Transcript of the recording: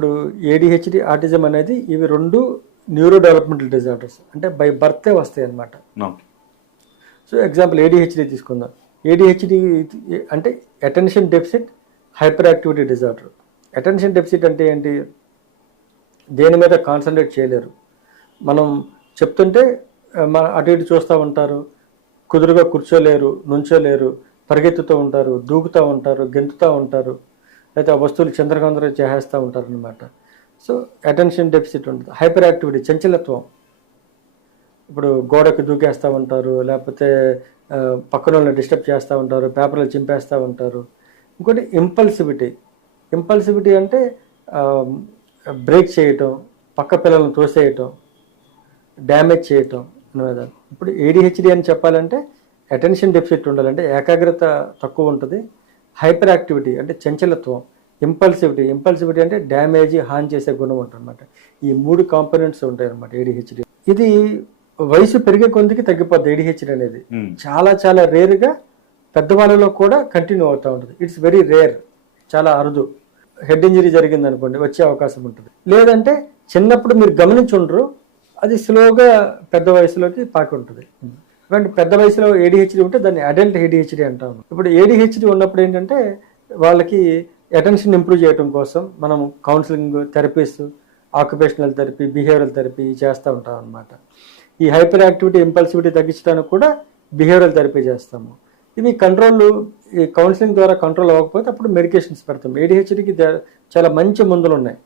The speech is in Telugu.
ఇప్పుడు ఏడిహెచ్డి ఆటిజం అనేది ఇవి రెండు న్యూరో డెవలప్మెంటల్ డిజార్డర్స్ అంటే బై బర్తే వస్తాయి అన్నమాట. ఓకే సో ఎగ్జాంపుల్ ఏడిహెచ్డి తీసుకుందాం. ఏడిహెచ్డి అంటే attention deficit hyper activity disorder attention deficit అంటే ఏంటి? దేని మీద కాన్సన్ట్రేట్ చేయలేరు. మనం చెప్తుంటే మన అటు ఇటు చూస్తూ ఉంటారు. కుదురుగా కూర్చోలేరు నుంచోలేరు పరిగెత్తుతూ ఉంటారు దూకుతూ ఉంటారు గెంతుతూ ఉంటారు. అయితే ఆ వస్తువులు చంద్రగంధర చేసేస్తూ ఉంటారనమాట సో అటెన్షన్ డెఫిసిట్ ఉంటుంది హైపర్ యాక్టివిటీ చంచలత్వం. ఇప్పుడు గోడకు దూకేస్తూ ఉంటారు లేకపోతే పక్కన వాళ్ళని డిస్టర్బ్ చేస్తూ ఉంటారు పేపర్లు చింపేస్తూ ఉంటారు. ఇంకోటి ఇంపల్సివిటీ ఇంపల్సివిటీ అంటే బ్రేక్ చేయటం పక్క పిల్లలను తోసేయటం డ్యామేజ్ చేయటం అనేది ఇప్పుడు ఏడిహెచ్డి అని చెప్పాలంటే అటెన్షన్ డెఫిసిట్ ఉండాలంటే ఏకాగ్రత తక్కువ ఉంటుంది. హైపర్ యాక్టివిటీ అంటే చంచలత్వం ఇంపల్సివిటీ ఇంపల్సివిటీ అంటే డ్యామేజ్ హాని చేసే గుణం ఉంటుంది ఈ మూడు కాంపోనెంట్స్ ఉంటాయి అనమాట ఏడిహెచ్డి ఇది వయసు పెరిగే కొద్దికి తగ్గిపోద్ది ఏడిహెచ్డి అనేది. ఉమ్. చాలా చాలా రేర్గా పెద్దవాళ్ళలో కూడా కంటిన్యూ అవుతూ ఉంటుంది. ఇట్స్ వెరీ రేర్ చాలా అరుదు. హెడ్ ఇంజరీ జరిగింది అనుకోండి వచ్చే అవకాశం ఉంటుంది. లేదంటే చిన్నప్పుడు మీరు గమనించుండ్రు అది స్లోగా పెద్ద వయసులోకి పాకి ఉంటుంది ఇలాంటి పెద్ద వయసులో ఏడిహెచ్డి ఉంటే దాన్ని అడల్ట్ ఏడిహెచ్డి అంటాము. ఇప్పుడు ఏడిహెచ్డి ఉన్నప్పుడు ఏంటంటే వాళ్ళకి అటెన్షన్ ఇంప్రూవ్ చేయడం కోసం మనం counselling therapies occupational therapy behavioural therapy చేస్తూ ఉంటాం అనమాట ఈ హైపర్ యాక్టివిటీ ఇంపల్సివిటీ తగ్గించడానికి కూడా బిహేవియరల్ థెరపీ చేస్తాము. ఇవి కంట్రోల్ ఈ కౌన్సిలింగ్ ద్వారా కంట్రోల్ అవ్వకపోతే అప్పుడు మెడికేషన్స్ పెడతాం ఏడిహెచ్డికి చాలా మంచి మందులు ఉన్నాయి.